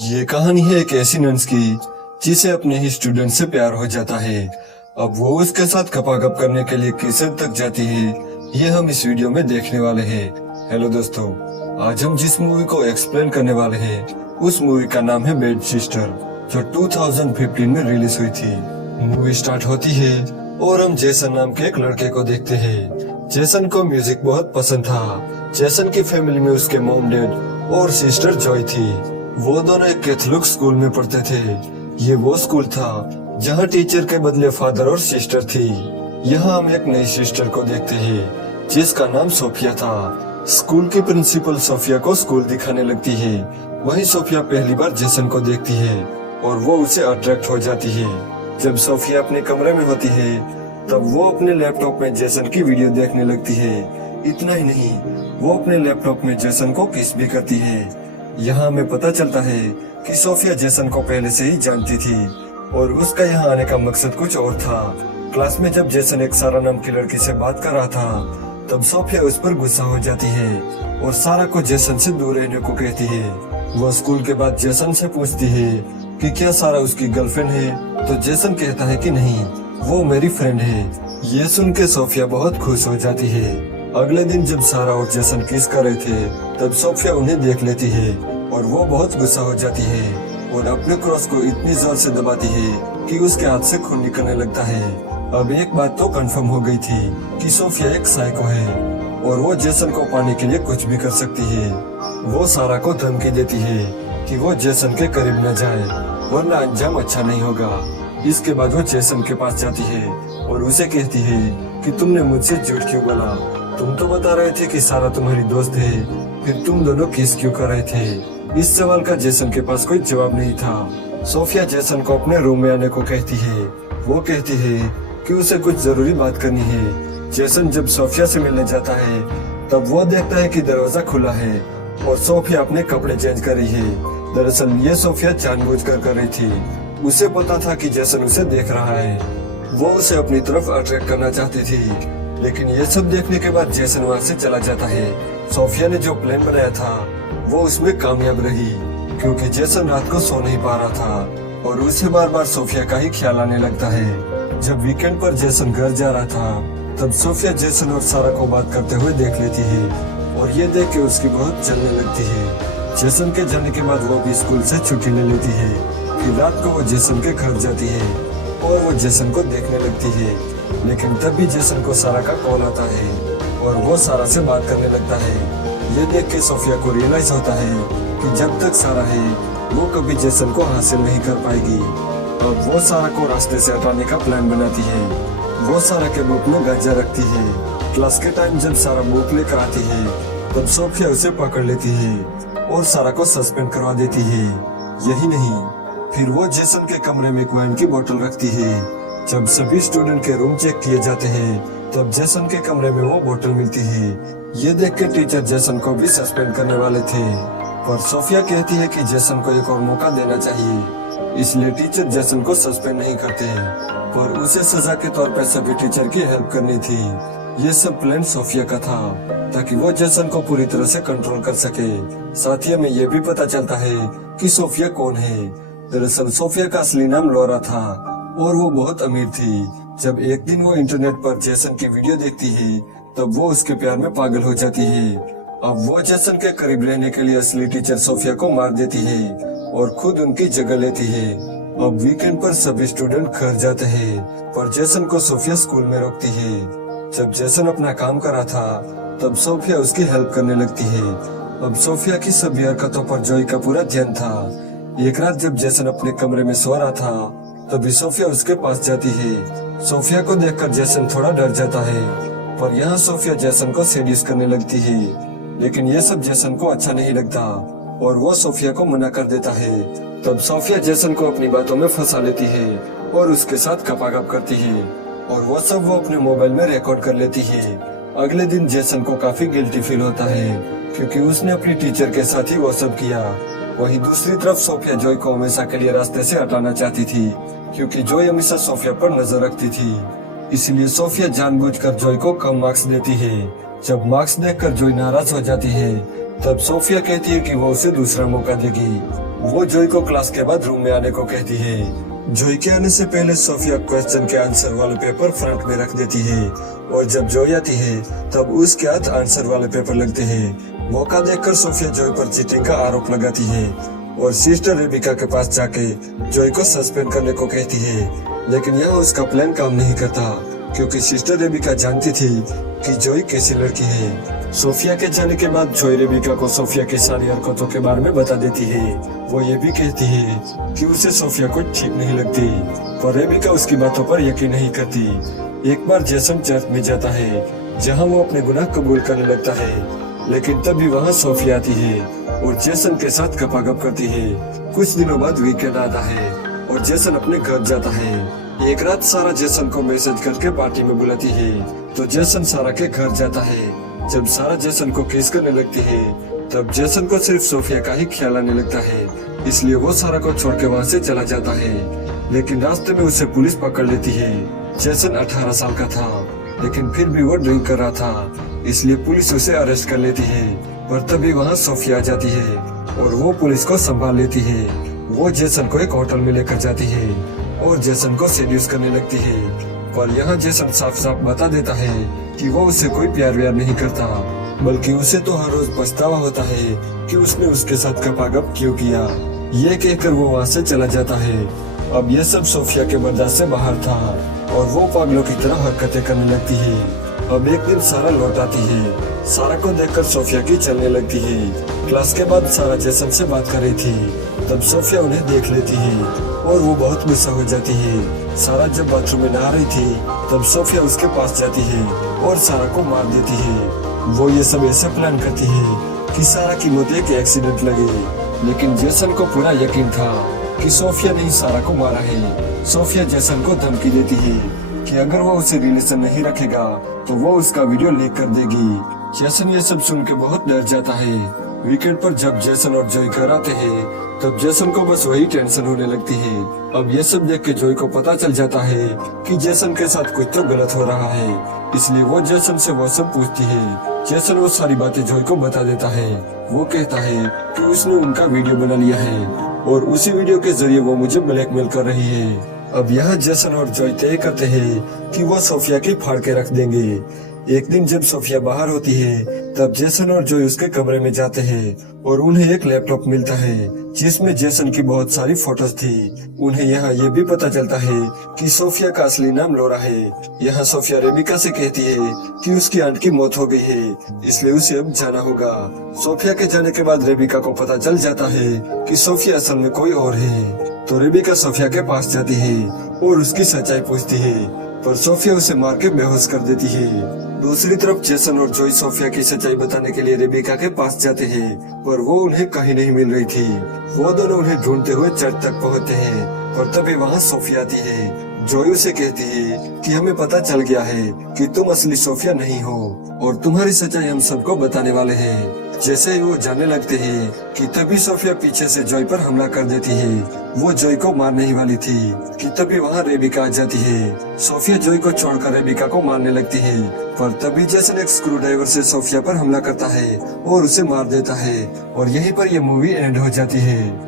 ये कहानी है एक ऐसी नर्स की जिसे अपने ही स्टूडेंट से प्यार हो जाता है। अब वो उसके साथ खपाखप करने के लिए किस हद तक जाती है, ये हम इस वीडियो में देखने वाले हैं। हेलो दोस्तों, आज हम जिस मूवी को एक्सप्लेन करने वाले हैं उस मूवी का नाम है बैड सिस्टर, जो 2015 में रिलीज हुई थी। मूवी स्टार्ट होती है और हम जेसन नाम के एक लड़के को देखते हैं। जेसन को म्यूजिक बहुत पसंद था। जेसन की फैमिली में उसके मॉम डैड और सिस्टर जॉय थी। वो दोनों एक कैथोलिक स्कूल में पढ़ते थे। ये वो स्कूल था जहाँ टीचर के बदले फादर और सिस्टर थी। यहाँ हम एक नई सिस्टर को देखते हैं जिसका नाम सोफिया था। स्कूल की प्रिंसिपल सोफिया को स्कूल दिखाने लगती है। वहीं सोफिया पहली बार जेसन को देखती है और वो उसे अट्रैक्ट हो जाती है। जब सोफिया अपने कमरे में होती है तब वो अपने लैपटॉप में जेसन की वीडियो देखने लगती है। इतना ही नहीं, वो अपने लैपटॉप में जेसन को किस भी करती है। यहाँ हमें पता चलता है कि सोफिया जेसन को पहले से ही जानती थी और उसका यहाँ आने का मकसद कुछ और था। क्लास में जब जेसन एक सारा नाम की लड़की से बात कर रहा था तब सोफिया उस पर गुस्सा हो जाती है और सारा को जेसन से दूर रहने को कहती है। वो स्कूल के बाद जेसन से पूछती है कि क्या सारा उसकी गर्लफ्रेंड है, तो जेसन कहता है कि नहीं, वो मेरी फ्रेंड है। ये सुन के सोफिया बहुत खुश हो जाती है। अगले दिन जब सारा और जेसन किस कर रहे थे तब सोफिया उन्हें देख लेती है और वो बहुत गुस्सा हो जाती है और अपने क्रॉस को इतनी जोर से दबाती है कि उसके हाथ से खून निकलने लगता है। अब एक बात तो कंफर्म हो गई थी कि सोफिया एक साइको है और वो जेसन को पाने के लिए कुछ भी कर सकती है। वो सारा को धमकी देती है कि वो जेसन के करीब न जाए वरना अंजाम अच्छा नहीं होगा। इसके बाद वो जेसन के पास जाती है और उसे कहती है कि तुमने मुझसे झूठ क्यों बोला, तुम तो बता रहे थे कि सारा तुम्हारी दोस्त है, फिर तुम दोनों किस क्यों कर रहे थे। इस सवाल का जेसन के पास कोई जवाब नहीं था। सोफिया जेसन को अपने रूम में आने को कहती है। वो कहती है कि उसे कुछ जरूरी बात करनी है। जेसन जब सोफिया से मिलने जाता है तब वो देखता है कि दरवाजा खुला है और सोफिया अपने कपड़े चेंज कर रही है। दरअसल ये सोफिया जानबूझकर कर रही थी। उसे पता था कि जेसन उसे देख रहा है। वो उसे अपनी तरफ अट्रैक्ट करना चाहती थी, लेकिन ये सब देखने के बाद जेसन वहाँ से चला जाता है। सोफिया ने जो प्लान बनाया था वो उसमें कामयाब रही, क्योंकि जेसन रात को सो नहीं पा रहा था और उसे बार बार सोफिया का ही ख्याल आने लगता है। जब वीकेंड पर जेसन घर जा रहा था तब सोफिया जेसन और सारा को बात करते हुए देख लेती है और ये देख के उसकी बहुत जलने लगती है। जेसन के जाने के बाद वो भी स्कूल से छुट्टी ले लेती है। फिर रात को वो जेसन के घर जाती है और वो जेसन को देखने लगती है, लेकिन तभी जेसन को सारा का कॉल आता है और वो सारा से बात करने लगता है। ये देख के सोफिया को रियलाइज होता है कि जब तक सारा है वो कभी जेसन को हासिल नहीं कर पाएगी। अब वो सारा को रास्ते से हटाने का प्लान बनाती है। वो सारा के बुक में गांजा रखती है। क्लास के टाइम जब सारा बुक लेकर आती है तब सोफिया उसे पकड़ लेती है और सारा को सस्पेंड करवा देती है। यही नहीं, फिर वो जेसन के कमरे में एक वाइन की बोतल रखती है। जब सभी स्टूडेंट के रूम चेक किए जाते हैं तब जेसन के कमरे में वो बोतल मिलती है। ये देख के टीचर जेसन को भी सस्पेंड करने वाले थे, पर सोफिया कहती है कि जेसन को एक और मौका देना चाहिए, इसलिए टीचर जेसन को सस्पेंड नहीं करते, पर उसे सजा के तौर पर सभी टीचर की हेल्प करनी थी। ये सब प्लान सोफिया का था ताकि वो जेसन को पूरी तरह से कंट्रोल कर सके। साथ ही हमें ये भी पता चलता है कि सोफिया कौन है। दरअसल सोफिया का असली नाम लोरा था और वो बहुत अमीर थी। जब एक दिन वो इंटरनेट पर जेसन की वीडियो देखती है तब वो उसके प्यार में पागल हो जाती है। अब वो जेसन के करीब रहने के लिए असली टीचर सोफिया को मार देती है और खुद उनकी जगह लेती है। अब वीकेंड पर सभी स्टूडेंट घर जाते हैं, पर जेसन को सोफिया स्कूल में रोकती है। जब जेसन अपना काम कर रहा था तब सोफिया उसकी हेल्प करने लगती है। अब सोफिया की सभी हरकतों पर जॉय का पूरा ध्यान था। एक रात जब जेसन अपने कमरे में सो रहा था तभी सोफिया उसके पास जाती है। सोफिया को देखकर जेसन थोड़ा डर जाता है, पर यहाँ सोफिया जेसन को सेड्यूस करने लगती है, लेकिन ये सब जेसन को अच्छा नहीं लगता और वो सोफिया को मना कर देता है। तब सोफिया जेसन को अपनी बातों में फंसा लेती है और उसके साथ खपाखप करती है और वो सब वो अपने मोबाइल में रिकॉर्ड कर लेती है। अगले दिन जेसन को काफी गिल्टी फील होता है क्योंकि उसने अपनी टीचर के साथ ही वो सब किया। वहीं दूसरी तरफ सोफिया जॉय को हमेशा के लिए रास्ते से हटाना चाहती थी, क्योंकि जॉय हमेशा सोफिया पर नजर रखती थी। इसलिए सोफिया जानबूझकर जॉय को कम मार्क्स देती है। जब मार्क्स देखकर जॉय नाराज हो जाती है तब सोफिया कहती है कि वो उसे दूसरा मौका देगी। वो जॉय को क्लास के बाद रूम में आने को कहती है। जॉय के आने से पहले सोफिया क्वेश्चन के आंसर वाले पेपर फ्रंट में रख देती है और जब जॉय आती है तब उसके हाथ आंसर वाले पेपर लगते हैं। मौका देखकर सोफिया जॉय पर चीटिंग का आरोप लगाती है और सिस्टर रेबिका के पास जाके जॉय को सस्पेंड करने को कहती है, लेकिन यहाँ उसका प्लान काम नहीं करता क्योंकि सिस्टर रेबिका जानती थी कि जॉय कैसी लड़की है। सोफिया के जाने के बाद जॉय रेबिका को सोफिया की सारी हरकतों के बारे में बता देती है। वो ये भी कहती है कि उसे सोफिया को ठीक नहीं लगती, पर रेबिका उसकी बातों पर यकीन नहीं करती। एक बार जेसन चर्च में जाता है जहाँ वो अपने गुनाह कबूल करने लगता है, लेकिन तभी वहाँ सोफिया आती है और जेसन के साथ गपागप करती है। कुछ दिनों बाद वीकेंड आता है और जेसन अपने घर जाता है। एक रात सारा जेसन को मैसेज करके पार्टी में बुलाती है तो जेसन सारा के घर जाता है। जब सारा जेसन को किस करने लगती है तब जेसन को सिर्फ सोफिया का ही ख्याल आने लगता है, इसलिए वो सारा को छोड़ के वहाँ से चला जाता है। लेकिन रास्ते में उसे पुलिस पकड़ लेती है। जेसन 18 साल का था, लेकिन फिर भी वो ड्रिंक कर रहा था, इसलिए पुलिस उसे अरेस्ट कर लेती है। पर तभी वहाँ सोफिया आ जाती है और वो पुलिस को संभाल लेती है। वो जेसन को एक होटल में लेकर जाती है और जेसन को सेड्यूस करने लगती है, पर यहाँ जेसन साफ साफ बता देता है कि वो उसे कोई प्यार व्यार नहीं करता, बल्कि उसे तो हर रोज पछतावा होता है कि उसने उसके साथ गपागप क्यों किया। ये कहकर वो वहाँ से चला जाता है। अब ये सब सोफिया के बर्दाश्त से बाहर था और वो पागलों की तरह हरकतें करने लगती है। अब एक दिन सारा लौट आती है। सारा को देखकर सोफिया की चलने लगती है। क्लास के बाद सारा जेसन से बात कर रही थी, तब सोफिया उन्हें देख लेती है और वो बहुत गुस्सा हो जाती है। सारा जब बाथरूम में नहा रही थी तब सोफिया उसके पास जाती है और सारा को मार देती है। वो ये सब ऐसे प्लान करती है कि सारा की मौत एक एक्सीडेंट लगे, लेकिन जेसन को पूरा यकीन था कि सोफिया ने ही सारा को मारा है। सोफिया जेसन को धमकी देती है कि अगर वो उसे रिलेशन नहीं रखेगा तो वो उसका वीडियो लीक कर देगी। जेसन ये सब सुन के बहुत डर जाता है। वीकेंड पर जब जेसन और जॉय घर आते हैं तब जेसन को बस वही टेंशन होने लगती है। अब ये सब देख के जॉय को पता चल जाता है कि जेसन के साथ कुछ तो गलत हो रहा है, इसलिए वो जेसन से वो सब पूछती है। जेसन वो सारी बातें जॉय को बता देता है। वो कहता है कि उसने उनका वीडियो बना लिया है और उसी वीडियो के जरिए वो मुझे ब्लैकमेल कर रही है। अब यहाँ जेसन और जॉय तय करते हैं कि वो सोफिया की फाड़ के रख देंगे। एक दिन जब सोफिया बाहर होती है तब जेसन और जॉय उसके कमरे में जाते हैं और उन्हें एक लैपटॉप मिलता है जिसमें जेसन की बहुत सारी फोटोज थी। उन्हें यहाँ ये भी पता चलता है कि सोफिया का असली नाम लोरा है। यहाँ सोफिया रेबिका से कहती है कि उसकी आंट की मौत हो गई है, इसलिए उसे अब जाना होगा। सोफिया के जाने के बाद रेबिका को पता चल जाता है कि सोफिया असल में कोई और है, तो रेबिका सोफिया के पास जाती है और उसकी सच्चाई पूछती है, पर सोफिया उसे मार के बेहोश कर देती है। दूसरी तरफ जेसन और जॉय सोफिया की सच्चाई बताने के लिए रेबिका के पास जाते हैं, पर वो उन्हें कहीं नहीं मिल रही थी। वो दोनों उन्हें ढूंढते हुए चर्च तक पहुँचते हैं, पर तभी वहाँ सोफिया आती है। जॉय उसे कहती है कि हमें पता चल गया है कि तुम असली सोफिया नहीं हो और तुम्हारी सच्चाई हम सबको बताने वाले हैं। जैसे ही वो जाने लगते हैं कि तभी सोफिया पीछे से जॉय पर हमला कर देती है। वो जॉय को मारने ही वाली थी कि तभी वहाँ रेबिका आ जाती है। सोफिया जॉय को छोड़कर रेबिका को मारने लगती है, पर तभी जेसन एक स्क्रू ड्राइवर से सोफिया पर हमला करता है और उसे मार देता है और यहीं पर यह मूवी एंड हो जाती है।